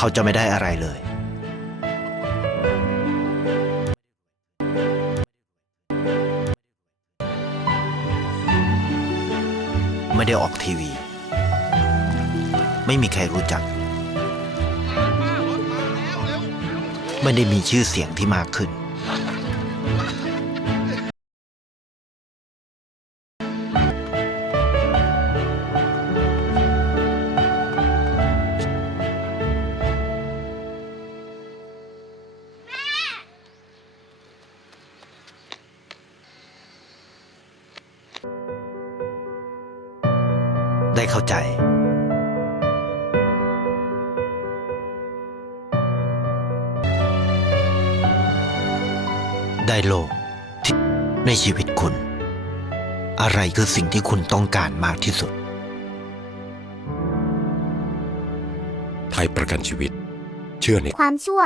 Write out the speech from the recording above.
เขาจะไม่ได้อะไรเลย ไม่ได้ออกทีวี ไม่มีใครรู้จัก ไม่ได้มีชื่อเสียงที่มากขึ้น ได้เข้าใจ ได้โลกที่ในชีวิตคุณ อะไรคือสิ่งที่คุณต้องการมากที่สุด ไทยประกันชีวิต เชื่อในความชั่ว